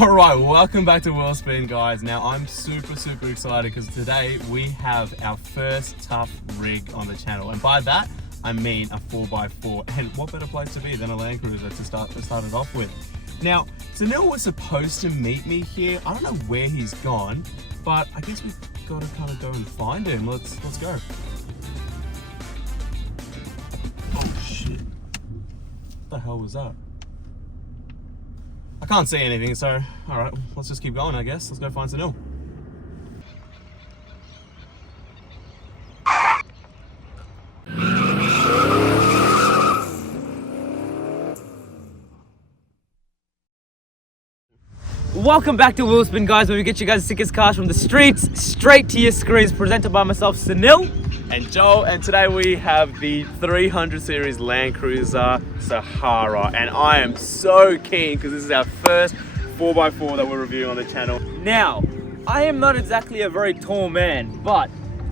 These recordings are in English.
Alright, welcome back to Wheel Spin, guys. Now I'm super excited because today we have our first tough rig on the channel, and by that I mean a 4x4. And what better place to be than a Landcruiser to start it off with. Now, Sunil was supposed to meet me here. I don't know where he's gone, but I guess we've got to kind of go and find him. Let's go. Oh shit! What the hell was that? I can't see anything, so alright, let's just keep going, I guess. Let's go find Sunil. Welcome back to Wheel Spin, guys, where we get you guys the sickest cars from the streets straight to your screens, presented by myself, Sunil. And Joel, and today we have the 300 series Landcruiser Sahara, and I am so keen because this is our first 4x4 that we're reviewing on the channel. Now, I am not exactly a very tall man, but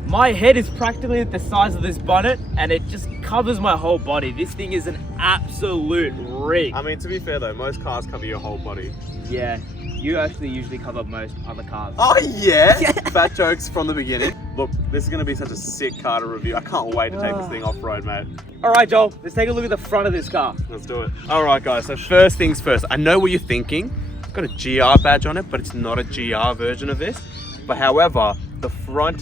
my head is practically the size of this bonnet and it just covers my whole body. This thing is an absolute rig. I mean, to be fair though, most cars cover your whole body. Yeah, you actually usually cover most other cars. Oh yeah? Fat jokes from the beginning. Look, this is going to be such a sick car to review. I can't wait to take this thing off-road, mate. All right, Joel, let's take a look at the front of this car. Let's do it. All right, guys, so first things first. I know what you're thinking. It's got a GR badge on it, but it's not a GR version of this. But however, the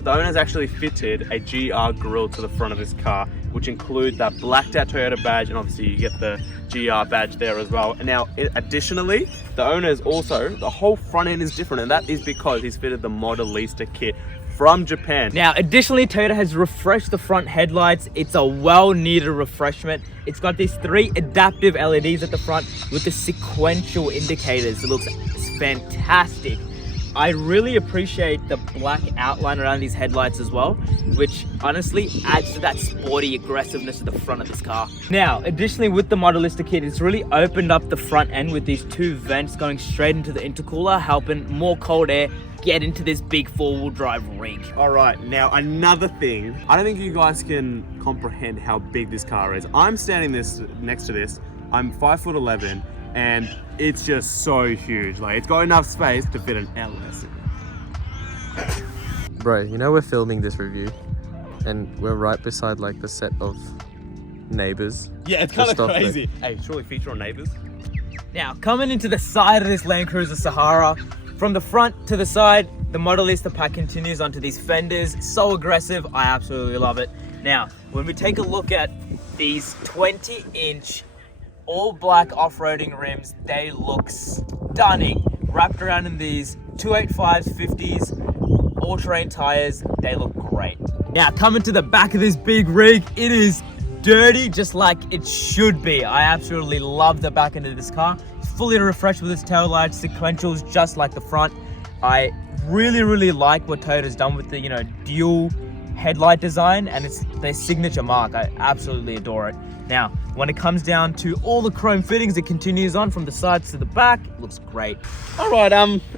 owner's actually fitted a GR grille to the front of this car, which include that blacked out Toyota badge, and obviously you get the GR badge there as well. And now, additionally, the owner is also, the whole front end is different, and that is because he's fitted the Modelista kit from Japan. Now, additionally, Toyota has refreshed the front headlights. It's a well-needed refreshment. It's got these 3 adaptive LEDs at the front with the sequential indicators. It looks fantastic. I really appreciate the black outline around these headlights as well, which honestly adds to that sporty aggressiveness of the front of this car. Now, additionally with the Modelista kit, it's really opened up the front end with these 2 vents going straight into the intercooler, helping more cold air get into this big 4-wheel drive rig. All right, now another thing, I don't think you guys can comprehend how big this car is. I'm standing next to this, I'm 5'11", and it's just so huge. Like, it's got enough space to fit an LS in. Bro, you know we're filming this review and we're right beside like the set of Neighbours. Yeah, it's kind of crazy. Hey, surely feature on Neighbours. Now, coming into the side of this Landcruiser Sahara, from the front to the side, the Modelista pack continues onto these fenders. So aggressive, I absolutely love it. Now, when we take a look at these 20-inch all black off-roading rims, they look stunning. Wrapped around in these 285s, 50s, all-terrain tires, they look great. Now, coming to the back of this big rig, it is dirty just like it should be. I absolutely love the back end of this car. It's fully refreshed with its tail lights, sequentials just like the front. I really like what Toyota's done with the, dual headlight design, and it's their signature mark. I absolutely adore it. Now, when it comes down to all the chrome fittings, it continues on from the sides to the back. It looks great. All right,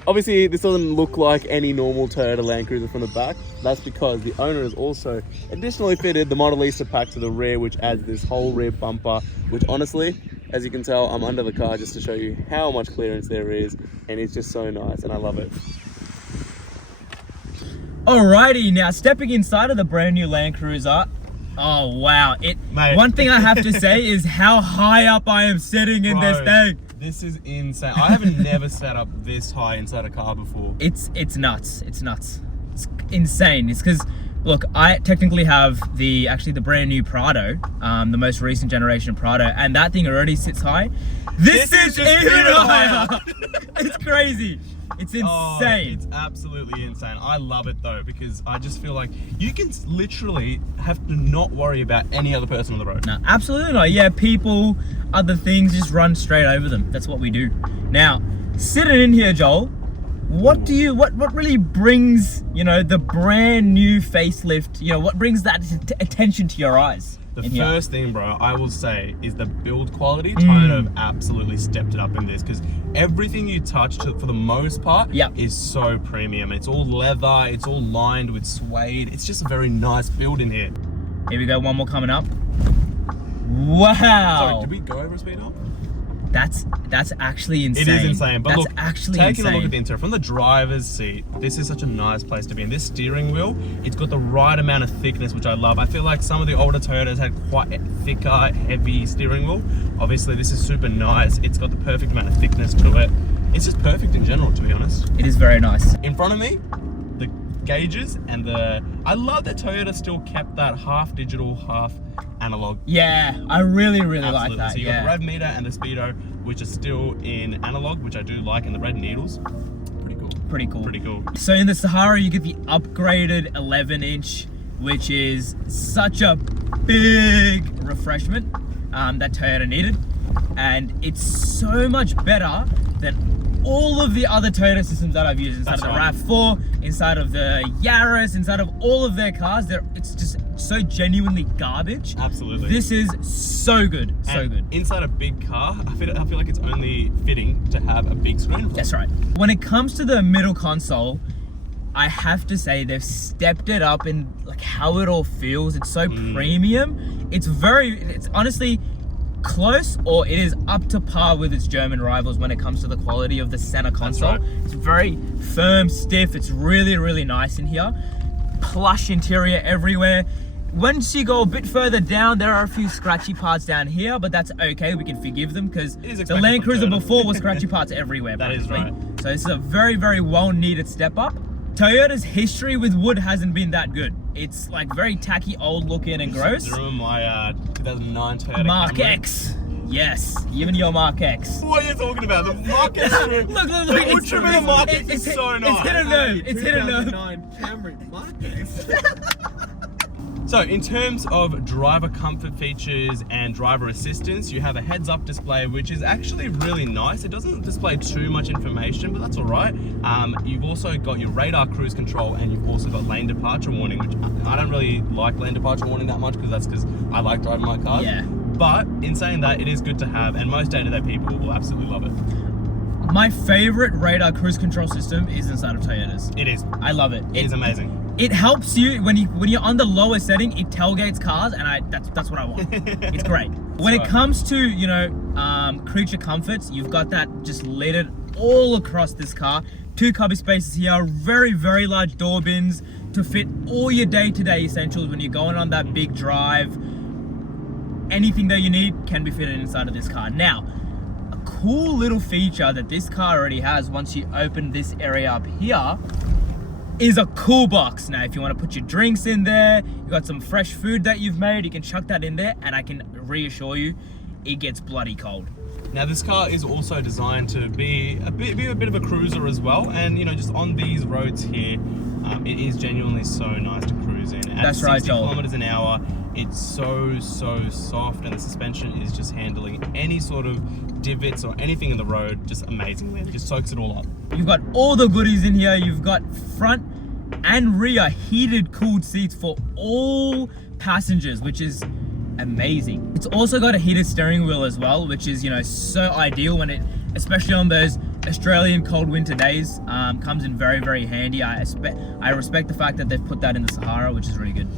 obviously this doesn't look like any normal Toyota Landcruiser from the back. That's because the owner has also additionally fitted the Modelista pack to the rear, which adds this whole rear bumper, which honestly, as you can tell, I'm under the car just to show you how much clearance there is, and it's just so nice, and I love it. Alrighty, now stepping inside of the brand new Landcruiser. Oh wow, Mate. One thing I have to say is how high up I am sitting in this thing. This is insane. I haven't never sat up this high inside a car before. It's nuts. It's insane. It's because, look, I technically have the brand new Prado, the most recent generation Prado, and that thing already sits high. This is even higher. It's crazy. It's insane. Oh, it's absolutely insane. I love it though, because I just feel like you can literally have to not worry about any other person on the road. No, absolutely not. Yeah, people, other things, just run straight over them. That's what we do. Now, sitting in here, Joel, what really brings, the brand new facelift, what brings that attention to your eyes? The first thing, bro, I will say is the build quality. Toyota have absolutely stepped it up in this, because everything you touch, for the most part, is so premium. It's all leather, it's all lined with suede. It's just a very nice build in here. Here we go, one more coming up. Wow. Sorry, did we go over a speed up? That's actually insane. It is insane, but that's look, actually taking insane. a look at the interior from the driver's seat, this is such a nice place to be in. This steering wheel, it's got the right amount of thickness, which I love. I feel like some of the older Toyotas had quite a thicker, heavy steering wheel. Obviously, this is super nice. It's got the perfect amount of thickness to it. It's just perfect in general, to be honest. It is very nice. In front of me, the gauges and I love that Toyota still kept that half digital, half analog. Yeah, I really Absolutely. like that. So you got the rev meter and the speedo, which are still in analog, which I do like, and the red needles. Pretty cool. Pretty cool. So in the Sahara, you get the upgraded 11-inch, which is such a big refreshment that Toyota needed, and it's so much better than all of the other Toyota systems that I've used inside of the RAV4, inside of the Yaris, inside of all of their cars. It's just so genuinely garbage. Absolutely. This is so good, so good. Inside a big car, I feel like it's only fitting to have a big screen. That's right. When it comes to the middle console, I have to say they've stepped it up in like how it all feels. It's so premium. It's honestly close, or it is up to par with its German rivals when it comes to the quality of the center console. Right. It's very firm, stiff. It's really nice in here. Plush interior everywhere. Once you go a bit further down, there are a few scratchy parts down here, but that's okay. We can forgive them because the Land Cruiser before was scratchy parts everywhere. That is right. So this is a very well needed step up. Toyota's history with wood hasn't been that good. It's like very tacky, old looking and gross. Do you remember my 2009 Toyota Mark Camry? X. Yes, even your Mark X. What are you talking about? The Mark X trim. Look. The wood trim in the Mark X is so nice. It's hit a nerve. It's hit a nerve. 2009 Camry Mark X. So in terms of driver comfort features and driver assistance, you have a heads-up display, which is actually really nice. It doesn't display too much information, but that's all right. You've also got your radar cruise control, and you've also got lane departure warning, which I don't really like lane departure warning that much because I like driving my cars. Yeah. But in saying that, it is good to have, and most day-to-day people will absolutely love it. My favorite radar cruise control system is inside of Toyotas. It is. I love it. It is amazing. It helps you when you're on the lower setting. It tailgates cars, and that's what I want. It's great. When it comes to creature comforts, you've got that just littered all across this car. 2 cubby spaces here, very large door bins to fit all your day-to-day essentials when you're going on that big drive. Anything that you need can be fitted inside of this car. Now, a cool little feature that this car already has once you open this area up here is a cool box. Now, if you want to put your drinks in there, you got some fresh food that you've made, you can chuck that in there, and I can reassure you, it gets bloody cold. Now this car is also designed to be a bit of a cruiser as well, and just on these roads here, it is genuinely so nice to cruise in. At That's right, 60 Joel. kilometers an hour, it's so soft, and the suspension is just handling any sort of divots or anything in the road just amazingly. It just soaks it all up. You've got all the goodies in here. You've got front and rear heated cooled seats for all passengers, which is amazing. It's also got a heated steering wheel as well, which is so ideal when especially on those Australian cold winter days, comes in very handy. I respect the fact that they've put that in the Sahara, which is really good.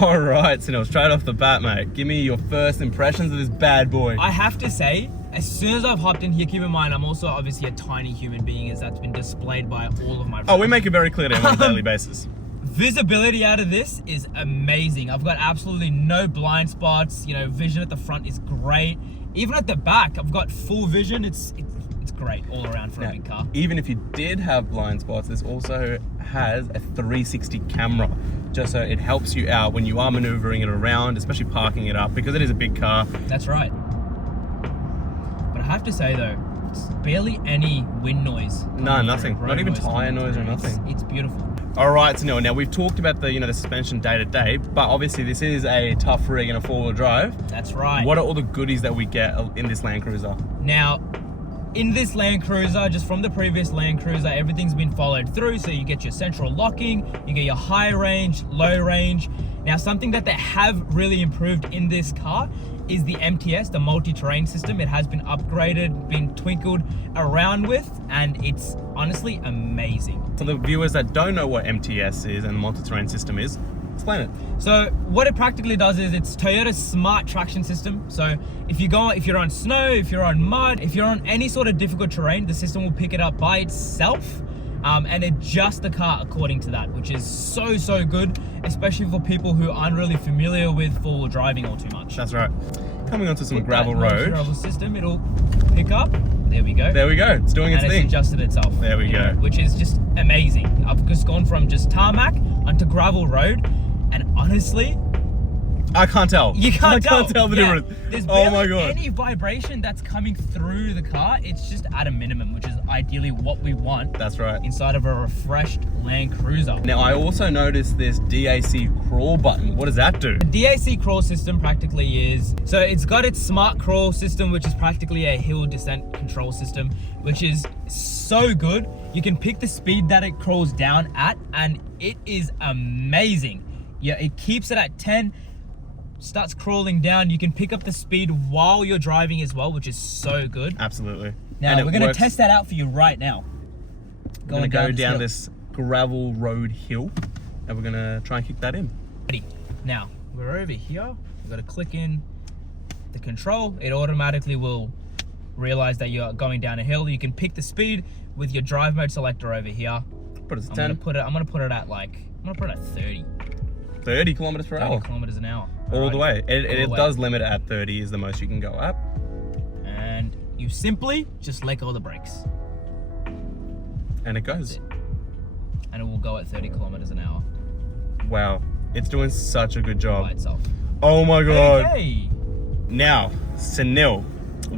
All right, so straight off the bat, mate, give me your first impressions of this bad boy. I have to say, as soon as I've hopped in here, keep in mind I'm also obviously a tiny human being, as that's been displayed by all of my friends. Oh, we make it very clear to him on a daily basis. Visibility out of this is amazing. I've got absolutely no blind spots. Vision at the front is great. Even at the back, I've got full vision. It's great all around for a big car. Even if you did have blind spots, this also has a 360 camera, just so it helps you out when you are maneuvering it around, especially parking it up, because it is a big car. That's right. But I have to say though, it's barely any wind noise. No, nothing. Not even tire noise or nothing. It's beautiful. All right, so now we've talked about the the suspension day to day, but obviously this is a tough rig and a 4-wheel drive. That's right. What are all the goodies that we get in this Land Cruiser? Now, in this Land Cruiser, just from the previous Land Cruiser, everything's been followed through. So you get your central locking, you get your high range, low range. Now, something that they have really improved in this car is the MTS, the multi-terrain system. It has been upgraded, been twinkled around with, and it's honestly amazing. For the viewers that don't know what MTS is and the multi-terrain system is, Explain it. So what it practically does is it's Toyota's smart traction system. So if you're on snow, if you're on mud, if you're on any sort of difficult terrain, the system will pick it up by itself and adjust the car according to that, which is so good, especially for people who aren't really familiar with four-wheel driving all too much. That's right. Coming onto some With gravel that road. gravel system, it'll pick up. There we go. There we go. It's doing its And thing. it's adjusted itself. There we go. Which is just amazing. I've just gone from just tarmac onto gravel road, and honestly, I can't tell. you can't tell. I can't tell the difference. There's Oh my barely god. any vibration that's coming through the car. It's just at a minimum, which is ideally what we want That's right. inside of a refreshed Land Cruiser. Now I also noticed this DAC crawl button. What does that do? The DAC crawl system practically is, so it's got its smart crawl system, which is practically a hill descent control system, which is so good. You can pick the speed that it crawls down at, and it is amazing. Yeah, it keeps it at 10, starts crawling down. You can pick up the speed while you're driving as well, which is so good. Absolutely. Now, And it we're going to works- test that out for you right now. We're gonna go down hill. this gravel road hill, and we're gonna try and kick that in. Ready. Now, we're over here. We've got to click in the control. It automatically will realize that you're going down a hill. You can pick the speed with your drive mode selector over here. But it's I'm 10, gonna put it at 30 30 kilometers per hour. kilometers an hour. All the way. It way. does limit it at 30 is the most you can go up. And you simply just let go of the brakes. And it goes. And it will go at 30 kilometers an hour Wow. It's doing such a good by job. itself. Oh my god. Okay. Now, Sunil,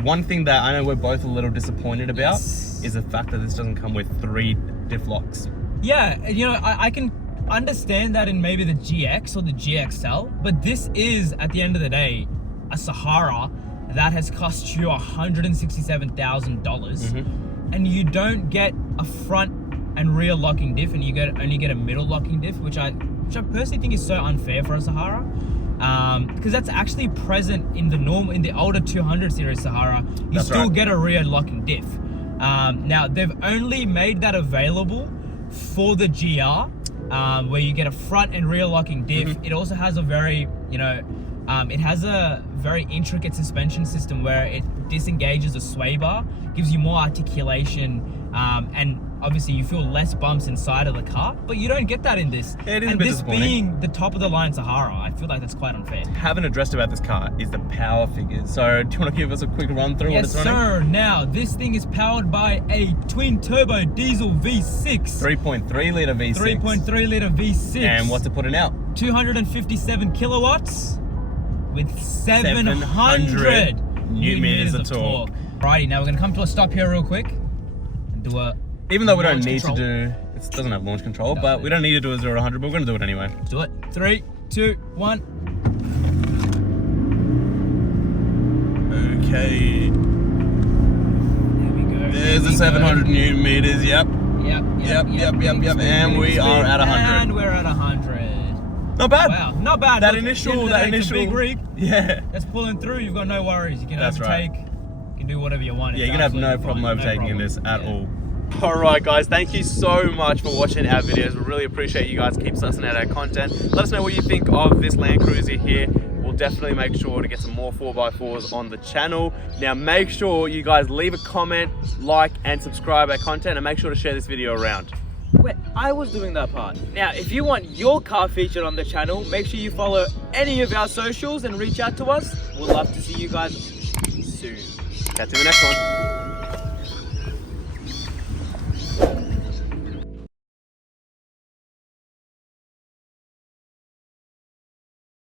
one thing that I know we're both a little disappointed about Yes. is the fact that this doesn't come with 3 diff locks. Yeah, you know, I can understand that in maybe the GX or the GXL, but this is, at the end of the day, a Sahara that has cost you $167,000, and you don't get a front and rear locking diff, and you only get a middle locking diff, which I personally think is so unfair for a Sahara. Because that's actually present in the older 200 series Sahara. You That's still right. get a rear locking diff. Now they've only made that available for the GR, where you get a front and rear locking diff. It also has a very, it has a very intricate suspension system where it disengages the sway bar, gives you more articulation, and obviously you feel less bumps inside of the car, but you don't get that in this. It is and a bit this disappointing. being the top of the line Sahara, I feel like that's quite unfair. Haven't addressed about this car is the power figures. So do you want to give us a quick run through what Yes, it's running? sir. Now, this thing is powered by a twin-turbo diesel V6. 3.3 litre V6. 3.3 litre V6. And what's it putting out? 257 kilowatts with 700 700 newton meters of torque. Righty, now we're going to come to a stop here real quick and do a Even though we don't launch need control. to do, it doesn't have launch control, It but doesn't. we don't need to do a 0 to 100, but we're going to do it anyway. Let's do it. 3, 2, 1. Okay. There we go. There's the 700 newton meters, yep. Yep. And we are at 100. And we're at 100. Not bad. Wow, not bad. That Look, initial, at the end of the day, it's a big rig. Yeah. That's pulling through. You've got no worries. You can That's right. overtake. You can do whatever you want. Yeah, It's you're gonna have no absolutely problem fine, overtaking in this problem. at all. Alright guys, thank you so much for watching our videos. We really appreciate you guys keep sussing out our content. Let us know what you think of this Land Cruiser here. We'll definitely make sure to get some more 4x4s on the channel. Now make sure you guys leave a comment, like and subscribe our content, and make sure to share this video around. Wait, I was doing that part. Now, if you want your car featured on the channel, make sure you follow any of our socials and reach out to us. We'd love to see you guys soon. Catch you in the next one.